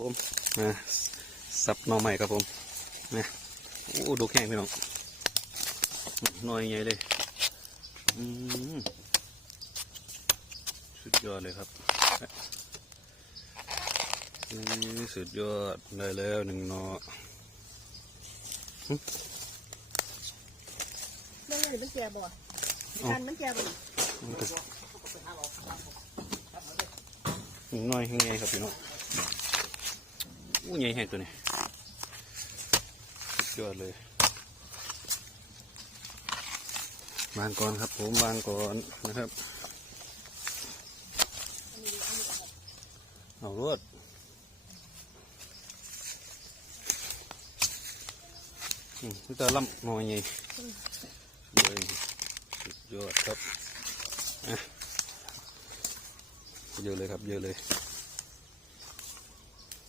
ผมมาสับหน่อใหม่ครับผมนะโอ้ดูแข็งพี่น้องหน่อยใหญ่เลยอืมสุดยอดเลยครับนี่สุดยอดได้แล้วหนึ่งหนอเมื่อไงมันแก่บ่กันมันแก่บ่มันก็หนึ่งหน่อยยังไงครับพี่น้อง อู้ใหญ่แห้งตัวนี้สุดยอดเลยวางก่อนครับผมวางก่อนนะครับเอารวดนี่ตาล่ำหน่อยไงเลยสุดยอดครับเยอะเลยครับเยอะเลย